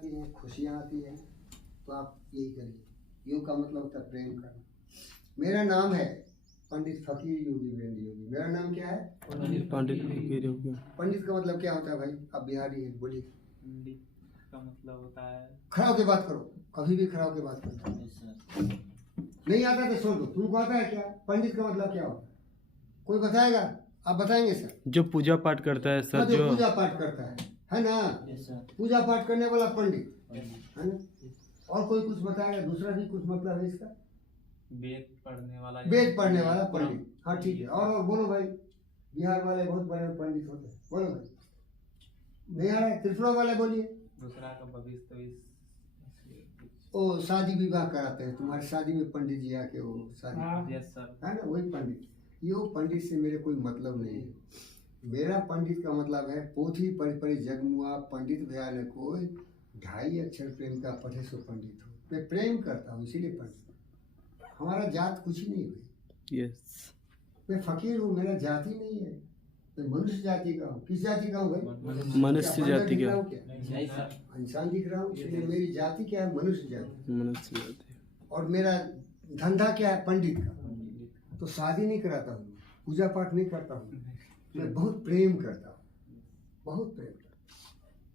आती हैं, खुशियाँ आती हैं, तो आप यही करिए। योग का मतलब होता है प्रेम करना। मेरा नाम है पंडित फकीर योगी वीरेंद्र योगी। मेरा नाम क्या है? पंडित फकीर योगी। पंडित का मतलब क्या होता है भाई? आप बिहारी हैं, बोलिए। पंडित का मतलब होता है, खड़ा होके बात करो, कभी भी खड़ा होके बात करो। नहीं आता तो छोड़ दो। तुमको आता है क्या? पंडित का मतलब क्या होता है? कोई बताएगा? आप बताएंगे सर? जो पूजा पाठ करता है सर, जो पूजा पाठ करता है ना? पूजा पाठ करने वाला पंडित है ना? और कोई कुछ बताएगा? दूसरा भी कुछ मतलब है इसका? वेद पढ़ने वाला, वेद पढ़ने वाला पंडित। हाँ ठीक है। और बोलो भाई, बिहार वाले बहुत बड़े पंडित होते हैं, बोलो भाई। नहीं आ रहा है? त्रिपुरा वाले बोलिए। दूसरा का भविष्य ओ शादी विवाह कराते हैं, तुम्हारी शादी में पंडित जी आके वो शादी, यस सर, है ना? वही पंडित। ये पंडित से मेरे कोई मतलब नहीं है। मेरा पंडित का मतलब है पोथी परिपरि जगमुआ पंडित भया ने कोई 2.5 अक्षर प्रेम का पढ़े सो पंडित हो। मैं प्रेम करता हूँ इसीलिए पंडित। हमारा जात कुछ ही नहीं हुई। यस, मैं फकीर हूँ, मेरा जाति नहीं है। मैं मनुष्य जाति का हूँ। किस जाति का हूँ भाई? मनुष्य जाति का। इंसान दिख रहा हूँ, इसलिए मेरी जाति क्या है? मनुष्य जाति। मनुष्य जाति। और मेरा धंधा क्या है? पंडित का। तो शादी नहीं कराता हूँ, पूजा पाठ नहीं करता हूँ, मैं बहुत प्रेम करता हूँ, बहुत प्रेम करता हूँ।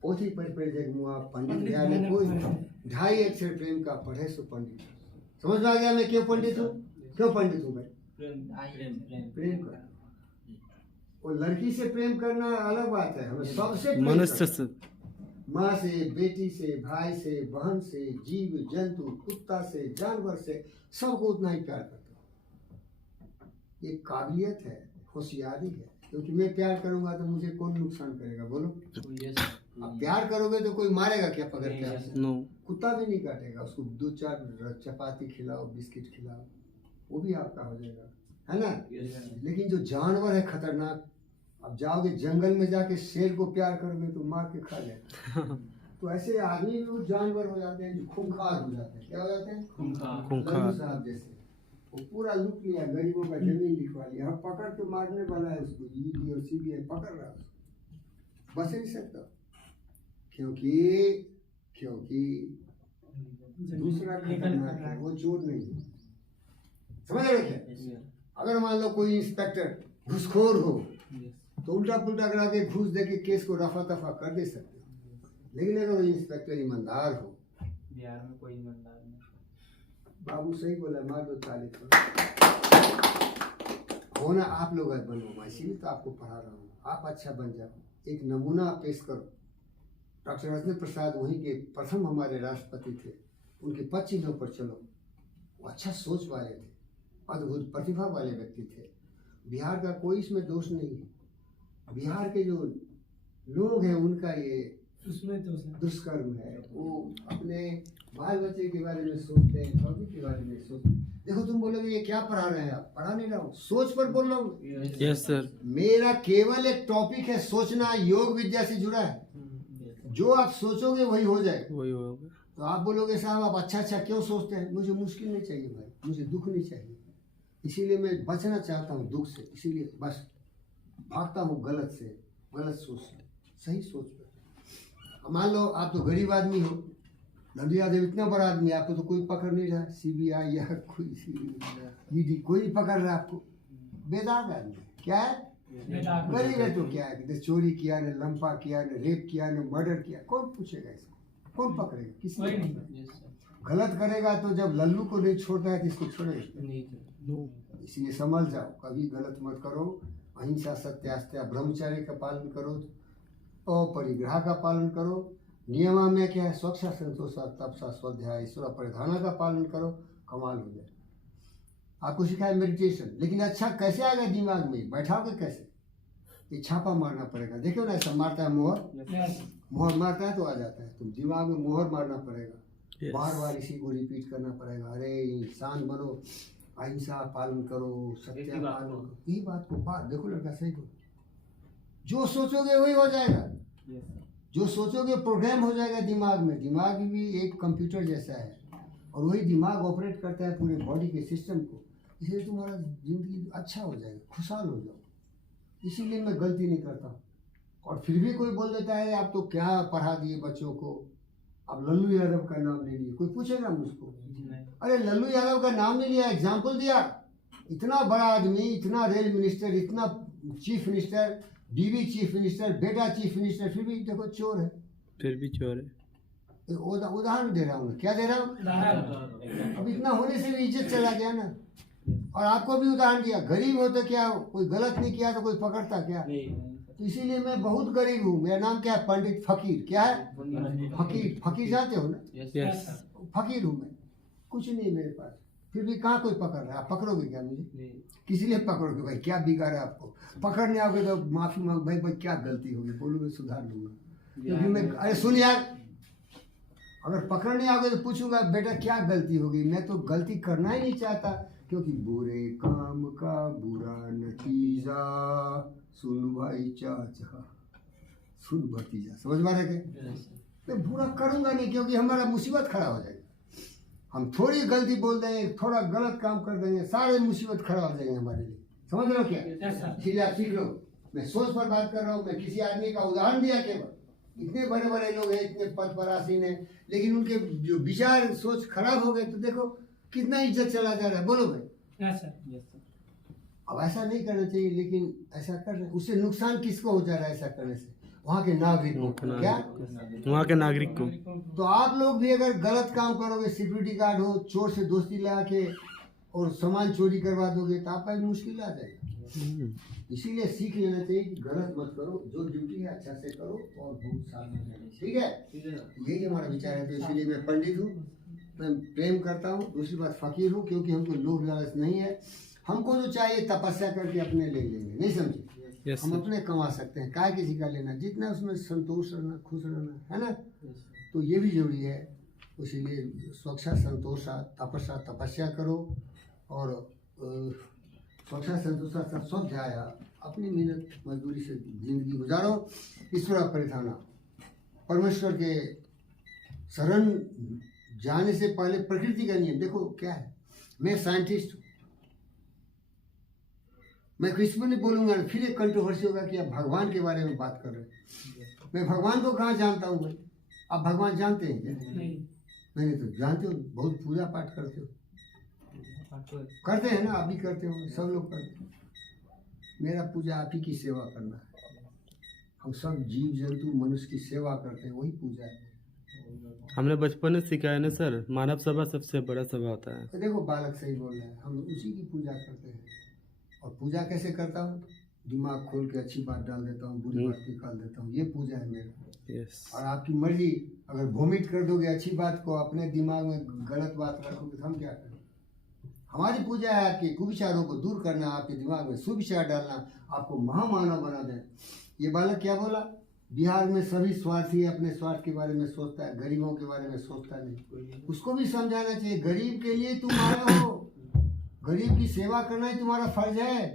पोथी परिपरि जगमुआ पंडित भया ने कोई 2.5 अक्षर प्रेम का पढ़े सो पंडित। समझ में आ गया मैं क्यों पंडित हूँ? क्यों पंडित हूँ भाई? प्रेम कर। और लड़की से प्रेम करना अलग बात है, हमें सबसे मनुष्य से, माँ से, बेटी से, भाई से, बहन से, जीव जंतु, कुत्ता से, जानवर से, सबको उतना ही प्यार करता हूँ। ये काबिलियत है, होशियारी है। क्योंकि मैं प्यार करूंगा तो मुझे कौन नुकसान करेगा? बोलो। अब प्यार करोगे तो कोई मारेगा क्या पकड़ के? नो। कुत्ता भी नहीं काटेगा। उसको 2-4 चपाती खिलाओ, बिस्किट खिलाओ, वो भी आपका हो जाएगा, है ना? लेकिन जो जानवर है खतरनाक, अब जाओगे जंगल में जाके शेर को प्यार करोगे तो मार के खा जाएगा। तो ऐसे आदमी भी वो जानवर हो जाते हैं जो खूंखार हो जाते हैं। क्या हो जाते हैं? खूंखार। साहब जैसे वो पूरा लूट लिया, गरीबों का जमीन लिखवा लिया, अब पकड़ के मारने वाला है उसको। ईडी और सीबीआई पकड़ रहा है उसको, बच नहीं सकता। क्योंकि दूसरा खतरनाक है, वो चोर नहीं है। समझ रहे क्या? अगर मान लो कोई इंस्पेक्टर घूसखोर हो तो उल्टा पुल्टा करा के घूस दे के केस को रफा दफा कर दे सकते हो। लेकिन अगर इंस्पेक्टर ईमानदार हो, बिहार में कोई ईमानदार नहीं। बाबू सही बोला, मार दो ताली होना आप लोग बनो, इसीलिए तो आपको पढ़ा रहा हूँ। आप अच्छा बन जाओ, एक नमूना पेश करो। डॉक्टर राजेंद्र प्रसाद वहीं के प्रथम हमारे राष्ट्रपति थे, उनके पद चिन्हों पर चलो। वो अच्छा सोच वाले थे, अद्भुत प्रतिभा वाले व्यक्ति थे। बिहार का कोई इसमें दोष नहीं है। बिहार के जो लोग हैं उनका ये दुष्कर्म है। वो अपने बाल बच्चे के बारे में सोचते हैं, पब्लिक के बारे में सोचते हैं। देखो तुम बोलोगे ये क्या पढ़ा रहे हैं आप? पढ़ा नहीं रहा हूँ, सोच पर बोल रहा हूँ। Yes sir. मेरा केवल एक टॉपिक है, सोचना। योग विद्या से जुड़ा है। जो आप सोचोगे वही हो जाएगा, वही होगा। तो आप बोलोगे साहब आप अच्छा क्यों सोचते हैं? मुझे मुश्किल नहीं चाहिए भाई, मुझे दुख नहीं चाहिए। इसीलिए मैं बचना चाहता हूँ दुख से, इसीलिए बस भागता हूँ गलत से, गलत सोच से, सही सोच पर। मान लो आप तो गरीब आदमी हो, नंदू यादव इतना बड़ा आदमी, आपको तो कोई पकड़ नहीं रहा, सीबीआई या कोई ईडी कोई नहीं पकड़ रहा आपको। बेदाग आदमी क्या है? गरीब है तो क्या है? चोरी किया न, लंपा किया न, रेप किया न, मर्डर किया, कौन पूछेगा इसको? कौन पकड़ेगा? किसी ने गलत करेगा तो जब लल्लू को नहीं छोड़ता है तो इसको छोड़ेगा। इसलिए समझ जाओ, कभी गलत मत करो। अहिंसा, सत्यास्त्या, ब्रह्मचर्य का पालन करो, अपरिग्रह का पालन करो। नियमा में क्या है? स्वच्छा, संतोषा, तपसा, स्वाध्याय, ईश्वर परिधाना का पालन करो, कमाल हो जाए। आपको सिखाया मेडिटेशन, लेकिन अच्छा कैसे आएगा दिमाग में? बैठाओगे कैसे? ये छापा मारना पड़ेगा। देखो ना, ऐसा मारता है मोहर, मोहर मारता है तो आ जाता है। तुम दिमाग में मोहर मारना पड़ेगा, बार बार इसी को रिपीट करना पड़ेगा। अरे इंसान बनो, अहिंसा पालन करो, सत्य पालन करो। यही बात को बात देखो लड़का, सही को जो सोचोगे वही हो जाएगा। जो सोचोगे प्रोग्राम हो जाएगा दिमाग में। दिमाग भी एक कंप्यूटर जैसा है और वही दिमाग ऑपरेट करता है पूरे बॉडी के सिस्टम को। इसलिए तुम्हारा जिंदगी अच्छा हो जाएगा, खुशहाल हो जाओ। इसीलिए मैं गलती नहीं करता। और फिर भी कोई बोल देता है आप तो क्या पढ़ा दिए बच्चों को, अब लल्लू यादव का नाम ले लिए, कोई पूछेगा मुझको? नहीं। अरे लल्लू यादव का नाम नहीं लिया, एग्जाम्पल दिया। इतना बड़ा आदमी, इतना रेल मिनिस्टर, इतना चीफ मिनिस्टर, बीवी चीफ मिनिस्टर, बेटा चीफ मिनिस्टर, फिर भी देखो चोर है। फिर भी चोर है। उदाहरण दे रहा हूँ, क्या दे रहा हूँ? अब इतना होने से भी इज्जत चला गया ना। और आपको भी उदाहरण दिया, गरीब हो तो क्या, कोई गलत नहीं किया तो कोई पकड़ता क्या? तो इसीलिए मैं बहुत गरीब हूँ। मेरा नाम क्या है? पंडित फकीर। क्या है? फकीर। फकीर जानते हो ना? यस। फकीर हूँ मैं, कुछ नहीं मेरे पास, फिर भी कहाँ कोई पकड़ रहा है? आप पकड़ोगे क्या मुझे? किसी लिए पकड़ोगे भाई? क्या बिगाड़ा आपको? पकड़ने आओगे तो माफी मांग, भाई भाई क्या गलती होगी, बोलो मैं सुधार लूंगा। क्योंकि मैं, अरे सुन यार, अगर पकड़ने आओगे तो पूछूंगा बेटा क्या गलती होगी। मैं तो गलती करना ही नहीं चाहता, क्योंकि बुरे काम का बुरा नतीजा, सुन भाई चाचा, सुन भतीजा, समझ में आ रहा है क्या? मैं बुरा करूंगा नहीं, क्योंकि हमारा मुसीबत खड़ा हो जाएगी। हम थोड़ी गलती बोल देंगे, थोड़ा गलत काम कर देंगे, सारे मुसीबत खड़ा हो जाएंगे हमारे लिए। समझ रहे हो क्या? इसलिए आप सीख लो। मैं सोच पर बात कर रहा हूँ, मैं किसी आदमी का उदाहरण दिया केवल। इतने बड़े बड़े लोग हैं, इतने पद पर आसीन है, लेकिन उनके जो विचार सोच खराब हो गए तो देखो कितना इज्जत चला जा रहा है। बोलो भाई। अब ऐसा नहीं करना चाहिए, लेकिन ऐसा कर रहे हैं। उससे नुकसान किसको हो जा रहा है ऐसा करने से? वहाँ के नागरिक को। क्या? वहाँ के नागरिक को। तो आप लोग भी अगर गलत काम करोगे, सिक्योरिटी गार्ड हो, चोर से दोस्ती लगा के और सामान चोरी करवा दोगे तो आपका भी मुश्किल आ जाएगा। इसीलिए सीख लेना चाहिए कि गलत मत करो, जो ड्यूटी है अच्छा से करो और बहुत साथ में। ठीक है, यही हमारा विचार है। तो इसीलिए मैं पंडित हूँ, मैं प्रेम करता हूँ। दूसरी बात फकीर हूँ, क्योंकि हमको लोभ लालच नहीं है। हमको जो चाहिए तपस्या करके अपने ले लेंगे, नहीं समझे? यस हम सर। अपने कमा सकते हैं, काय किसी का लेना, जितना उसमें संतोष रहना, खुश रहना है ना। तो ये भी जरूरी है। इसीलिए स्वच्छा संतोषा तपस्या, तपस्या करो और स्वच्छा संतोषा सब स्वाध्याय, अपनी मेहनत मजदूरी से जिंदगी गुजारो। ईश्वर परिधाना, परमेश्वर के शरण जाने से पहले प्रकृति का नियम देखो क्या है। मैं साइंटिस्ट हूँ, मैं कुछ भी नहीं बोलूंगा, फिर एक कंट्रोवर्सी होगा कि आप भगवान के बारे में बात कर रहे हैं। मैं भगवान को कहाँ जानता हूँ भाई? आप भगवान जानते हैं क्या? नहीं तो जानते हो, बहुत पूजा पाठ करते हो, करते हैं ना, आप भी करते हो, सब लोग करते हैं। मेरा पूजा आप ही की सेवा करना है। हम सब जीव जंतु मनुष्य की सेवा करते हैं, वही पूजा है। हमने बचपन में सिखाया ना सर, मानव सभा सबसे बड़ा सभा होता है। तो देखो बालक सही बोल रहे हैं, हम उसी की पूजा करते हैं। और पूजा कैसे करता हूँ? दिमाग खोल के अच्छी बात डाल देता हूँ, बुरी बात निकाल देता हूँ, ये पूजा है मेरा। यस। और आपकी मर्जी, अगर वोमिट कर दोगे अच्छी बात को, अपने दिमाग में गलत बात रखोगे तो हम क्या करें? हमारी पूजा है आपके कुविचारों को दूर करना, आपके दिमाग में सुविचार डालना, आपको महामानव बना देना। ये बालक क्या बोला? बिहार में सभी स्वार्थी अपने स्वार्थ के बारे में सोचता है, गरीबों के बारे में सोचता नहीं। उसको भी समझाना चाहिए, गरीब के लिए तुम आए हो, गरीब की सेवा करना ही तुम्हारा फर्ज है।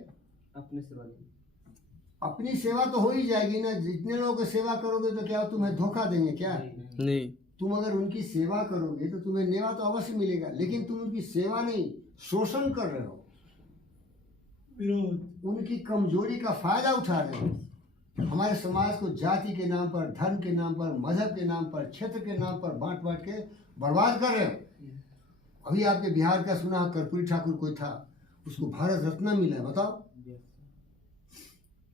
अपनी सेवा तो हो ही जाएगी ना। जितने लोगों की सेवा करोगे तो क्या तुम्हें धोखा देंगे क्या? नहीं। तुम अगर उनकी सेवा करोगे तो तुम्हें नेवा तो अवश्य मिलेगा, लेकिन तुम उनकी सेवा नहीं, शोषण कर रहे हो, उनकी कमजोरी का फायदा उठा रहे हो। हमारे समाज को जाति के नाम पर, धर्म के नाम पर, मजहब के नाम पर, क्षेत्र के नाम पर बांट बांट के बर्बाद कर रहे हो। अभी आपके बिहार का सुना, कर्पूरी ठाकुर कोई था, उसको भारत रत्न मिला है, बताओ।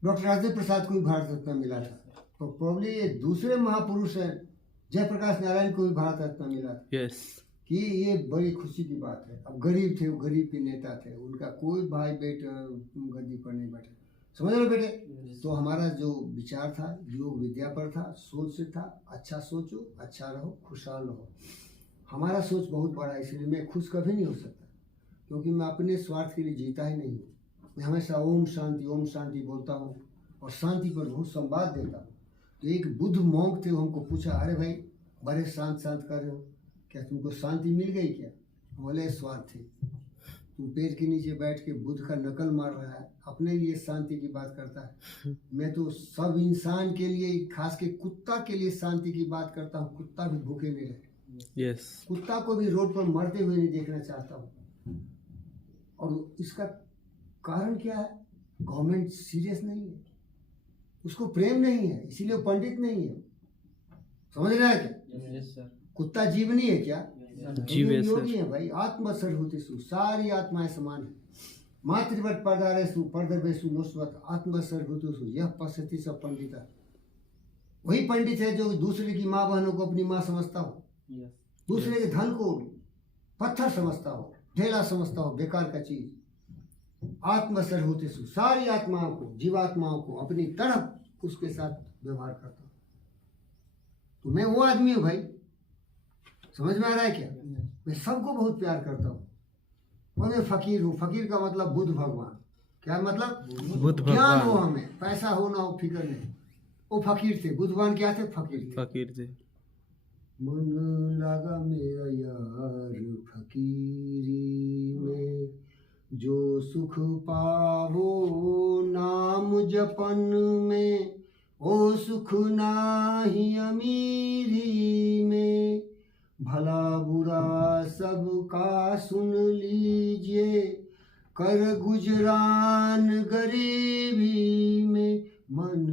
डॉक्टर राजेंद्र प्रसाद को भी भारत रत्न मिला था। तो प्रॉब्ली ये दूसरे महापुरुष हैं, जयप्रकाश नारायण को भी भारत रत्न मिला था। यस। कि ये बड़ी खुशी की बात है। अब गरीब थे, वो गरीब के नेता थे, उनका कोई भाई बेटा गद्दी पर नहीं बैठे, समझ लो बेटे। तो हमारा जो विचार था योग विद्या पर था, सोच से था, अच्छा सोचो, अच्छा रहो, खुशहाल रहो। हमारा सोच बहुत बड़ा है, इसलिए मैं खुश कभी नहीं हो सकता, क्योंकि मैं अपने स्वार्थ के लिए जीता ही नहीं हूँ। मैं हमेशा ओम शांति बोलता हूँ और शांति पर बहुत संवाद देता हूँ। तो एक बुद्ध मॉन्क थे, वो हमको पूछा, अरे भाई बड़े शांत कर रहे हो, क्या तुमको शांति मिल गई क्या? बोले स्वार्थी, तुम पेड़ के नीचे बैठ के बुद्ध का नकल मार रहा है, अपने लिए शांति की बात करता है। मैं तो सब इंसान के लिए, खास के कुत्ता के लिए शांति की बात करता हूँ। कुत्ता भी भूखे नहीं रहे। यस। कुत्ता को भी रोड पर मरते हुए नहीं देखना चाहता हूँ। और इसका कारण क्या है? गवर्नमेंट सीरियस नहीं है, उसको प्रेम नहीं है, इसीलिए वो पंडित नहीं है। समझ रहे हैं क्या? Yes sir. कुत्ता जीव नहीं है क्या? जीव है, सर। योगी है भाई। आत्म सर्वभूतेषु, सारी आत्माएं समान है। मातृवत पदारेषु परदर्भेषु नोस्वत आत्म सर्वभूतेषु यह पश्यति स पंडिता। वही पंडित है जो दूसरे की माँ बहनों को अपनी माँ समझता हो, यस दूसरे के धन को पत्थर समझता हो, ढेला समझता हो, बेकार का चीज। आत्म सर्वभूतेषु, सारी आत्माओं को, जीवात्माओं को अपनी तरफ उसके साथ व्यवहार करता हूँ। तो मैं वो आदमी हूँ भाई, समझ में आ रहा है क्या? मैं सबको बहुत प्यार करता हूँ और मैं फकीर हूँ। फकीर का मतलब बुद्ध भगवान। क्या मतलब? बुद्ध ज्ञान हो, भगवान हमें पैसा हो ना हो फिक्र नहीं। वो फकीर थे, बुद्ध भगवान क्या थे? फकीर थे। फकीर थे। मन लगा मेरा यार फकीरी में, जो सुख पावो नाम जपन में, ओ सुख नाही अमीरी में। भला बुरा सबका सुन लीजिए, कर गुजरान गरीबी में। मन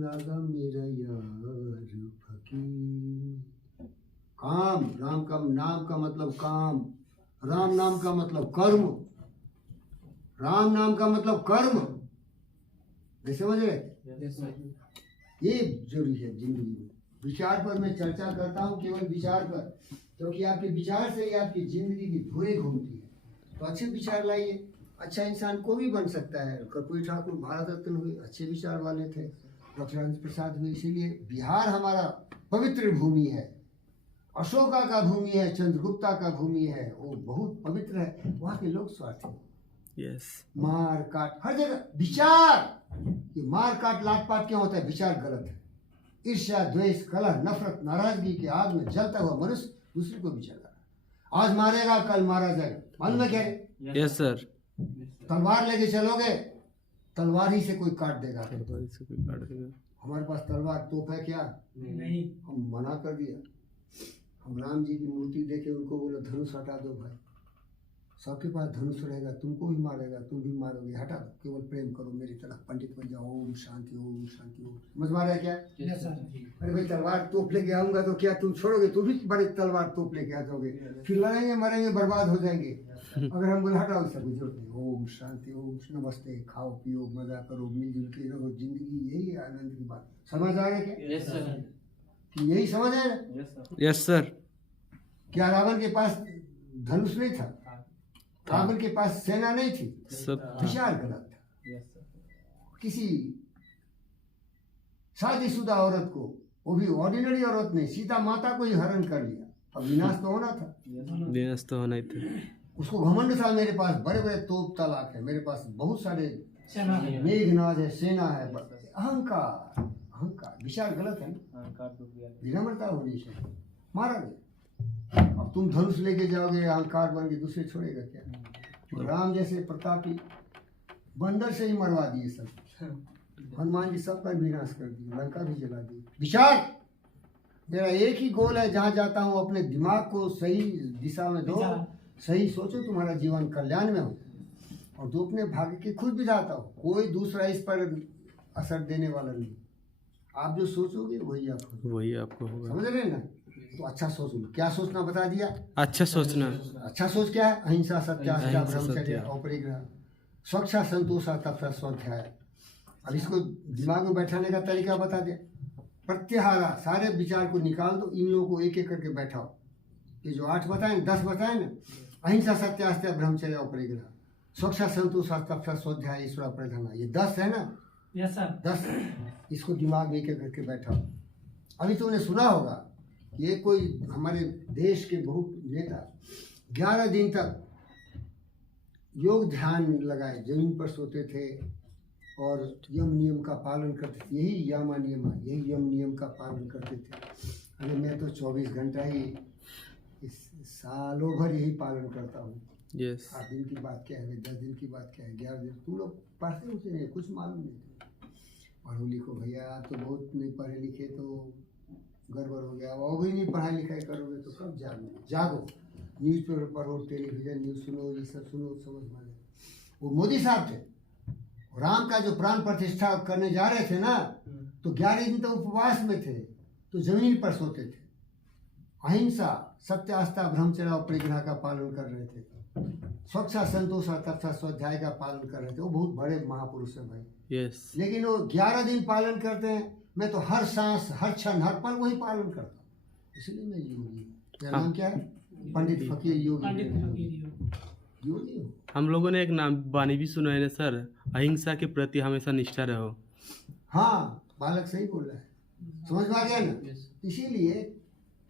लगा मेरा यार फकीर। काम, राम का नाम का मतलब काम, राम नाम का मतलब कर्म, राम नाम का मतलब कर्म। नहीं समझ रहे? Yes sir. ये जरूरी है जिंदगी में। विचार पर मैं चर्चा करता हूँ, केवल विचार पर, क्योंकि आपके विचार से ही आपकी जिंदगी की धुएं घूमती है। तो अच्छे विचार लाइए, अच्छा इंसान को भी बन सकता है। कर्पूरी ठाकुर भारत रत्न हुए, अच्छे विचार वाले थे। डॉक्टर राजेंद्र प्रसाद हुए। इसीलिए बिहार हमारा पवित्र भूमि है, अशोका का भूमि है, चंद्रगुप्ता का भूमि है, वो बहुत पवित्र है। वहाँ के लोग स्वार्थी हैं। यस। मार काट हर जगह, विचार, ये मार काट लाट पाट क्यों होता है? विचार गलत है। ईर्ष्या, द्वेष, कलह, नफरत, नाराजगी के आग में जलता हुआ मनुष्य दूसरे को भी जला रहा है। आज मारेगा, कल मारा जाएगा। मालूम है क्या है? Yes sir. तलवार लेके चलोगे, तलवार ही से कोई काट देगा। तलवार से कोई काट देगा। हमारे पास तलवार तोप है क्या? नहीं। हम मना कर दिया। हम राम जी की मूर्ति देखे, उनको बोले धनुष हटा दो भाई। सबके पास धनुष रहेगा, तुमको भी मारेगा, तुम भी मारोगे, हटा दो। केवल प्रेम करो मेरी तरफ, पंडित बन जाओ। ओम शांति, ओम शांति, ओम। समझ में आ रहा है क्या? Yes sir. अरे भाई तलवार तोप लेके आऊंगा तो क्या तुम छोड़ोगे? तुम भी बड़े तलवार तोप लेके आ जाओगे, फिर लड़ेंगे, मरेंगे, बर्बाद हो जाएंगे। अगर हम बोले हटाओ, इसका कोई जरूरत नहीं। ओम शांति, ओम नमस्ते, खाओ पियो, मजा करो, मिलजुल के रहो। जिंदगी यही है आनंद की बात। समझ आ रहा है क्या? Yes sir. कि यही समझ है ना? Yes sir. Yes sir. क्या रावण के पास धनुष नहीं था? रावण के पास सेना नहीं थी? सब विचार गलत था। Yes sir. किसी शादीशुदा औरत को, वो भी ऑर्डिनरी औरत नहीं, सीता माता को ही हरण कर लिया। अब विनाश तो होना था। विनाश तो होना ही था। उसको घमंड था, मेरे पास बड़े बड़े तोप तलाक है, मेरे पास बहुत सारे मेघनाद है, सेना है। अहंकार, अहंकार, विचार गलत है ना। अहंकार टूट गया। विनम्रता होनी चाहिए। मारा गया। अब तुम धनुष लेके जाओगे, अहंकार बन के दूसरे छोड़ेगा क्या? तो राम जैसे प्रतापी बंदर से ही मरवा दिए सब। हनुमान जी सबका विनाश कर दिए, लंका भी जला दी। विचार, मेरा एक ही गोल है, जहाँ जाता हूँ अपने दिमाग को सही दिशा में दो, सही सोचो, तुम्हारा जीवन कल्याण में हो। और जो अपने भाग्य की खुद विधाता हो, कोई दूसरा इस पर असर देने वाला नहीं। आप जो सोचोगे वही आपको होगा। समझ रहे ना? तो अच्छा सोच लो। क्या सोचना बता दिया? अच्छा सोचना। अच्छा सोच क्या है? अहिंसा, सत्याग्रह, अहिंसा, ब्रह्मचर्य, सत्याग्रह। अपरिग्रह, स्वच्छा, संतोषा, तपसा, स्वाध्याय। अब इसको दिमाग में बैठाने का तरीका बता दिया। प्रत्याहारा, सारे विचार को निकाल दो, इन लोगों को एक एक करके बैठाओ। ये जो 8 बताए, 10 बताए ना, अहिंसा, सत्याग्रह, ब्रह्मचर्य, अपरिग्रह, स्वच्छा, संतोषा, तपसा, स्वाध्याय, ईश्वर प्रधान, ये 10 है ना? Yes sir. 10, इसको दिमाग में एक एक करके बैठाओ। अभी तुमने सुना होगा, ये कोई हमारे देश के बहुत नेता 11 दिन तक योग ध्यान लगाए, जमीन पर सोते थे और यम नियम का पालन करते थे। यही यमा नियम, यही यम नियम का पालन करते थे। अरे मैं तो 24 घंटा ही, इस सालों भर यही पालन करता हूँ। यस। 8 दिन की बात क्या है, 10 दिन की बात क्या है, 11 दिन। तुम लोग पढ़ते होते नहीं, कुछ मालूम नहीं। पढ़ो लिखो भैया, तो बहुत नहीं पढ़े लिखे तो गड़बड़ हो गया। वो भी नहीं पढ़ाई लिखाई करोगे तो कब जागोगे? जागो, न्यूज़पेपर पढ़ो, टेलीविजन न्यूज़ सुनो, ये सब सुनो, समझ में आ जाए। वो मोदी साहब थे, राम का जो प्राण प्रतिष्ठा करने जा रहे थे ना, तो 11 दिन तो उपवास में थे, तो जमीन पर सोते थे। अहिंसा, सत्य, आस्था, ब्रह्मचर्य और परिग्रह का पालन कर रहे थे। स्वच्छा, संतोष और तपस्या, स्वाध्याय का पालन कर रहे थे। वो बहुत बड़े महापुरुष है भाई। यस। लेकिन वो 11 दिन पालन करते हैं। मैं तो हर सांस, हर क्षण, हर पल वही पालन करता हूँ। इसलिए मैं योगी हूँ। मेरा नाम क्या है? पंडित फकीर योगी। पंडित फकीर योगी हूँ। हम लोगों ने एक नाम वाणी भी सुना है ना सर, अहिंसा के प्रति हमेशा निष्ठा रहो। हाँ, बालक सही बोल रहा है। समझ में आ गया ना? इसीलिए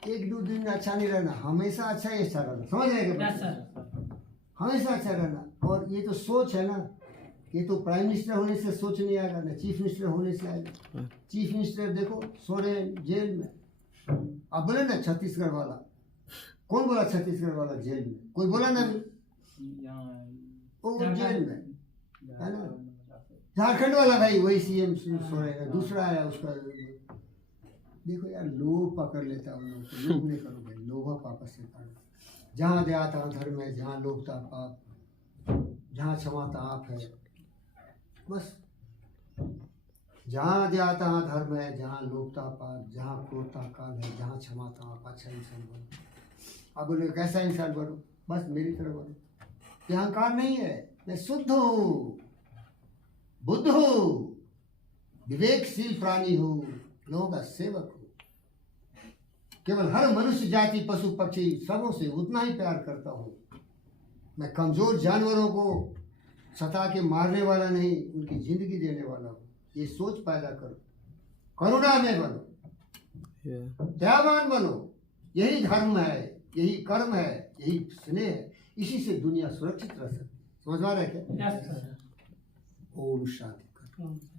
1-2 दिन अच्छा नहीं रहना, हमेशा अच्छा ही अच्छा रहना। समझ रहे हैं यस क्या? सर। हमेशा अच्छा रहना। और ये तो सोच है ना, ये तो प्राइम मिनिस्टर होने से सोच नहीं आएगा ना, चीफ मिनिस्टर होने से आएगा। चीफ मिनिस्टर देखो सो रहे हैं जेल में। आप बोले ना छत्तीसगढ़ वाला, कौन बोला छत्तीसगढ़ वाला जेल में? कोई बोला ना अभी? वो जेल में है ना। झारखंड वाला भाई वही सीएम सो रहे हैं। दूसरा आया उसका। देखो यार, लोभ पकड़ लेता है उन लोगों को। लोभ नहीं करो भाई, लोभा पाप से करो। जहाँ दया तहाँ धर्म है, जहाँ लोभता पाप, जहाँ क्षमा आप है। बस जहाँ दया तहाँ धर्म है, जहाँ लोभता पाप, जहाँ क्रोधता काल है, जहाँ क्षमा आप। अच्छा इंसान बनो। आप बोले कैसा इंसान बनो? बस मेरी तरह बनो। ये अहंकार नहीं है। मैं शुद्ध हूँ, बुद्ध हूँ, विवेकशील प्राणी हूँ, लोगों का सेवक हूँ। केवल हर मनुष्य जाति, पशु पक्षी सबों से उतना ही प्यार करता हूँ। मैं कमजोर जानवरों को सता के मारने वाला नहीं, उनकी जिंदगी देने वाला हूँ। ये सोच पैदा करो, करुणा में बनो, दयावान बनो। यही धर्म है, यही कर्म है, यही स्नेह है। इसी से दुनिया सुरक्षित रह सकती है। समझ आ रहा है क्या? Yes sir. ओम शांति।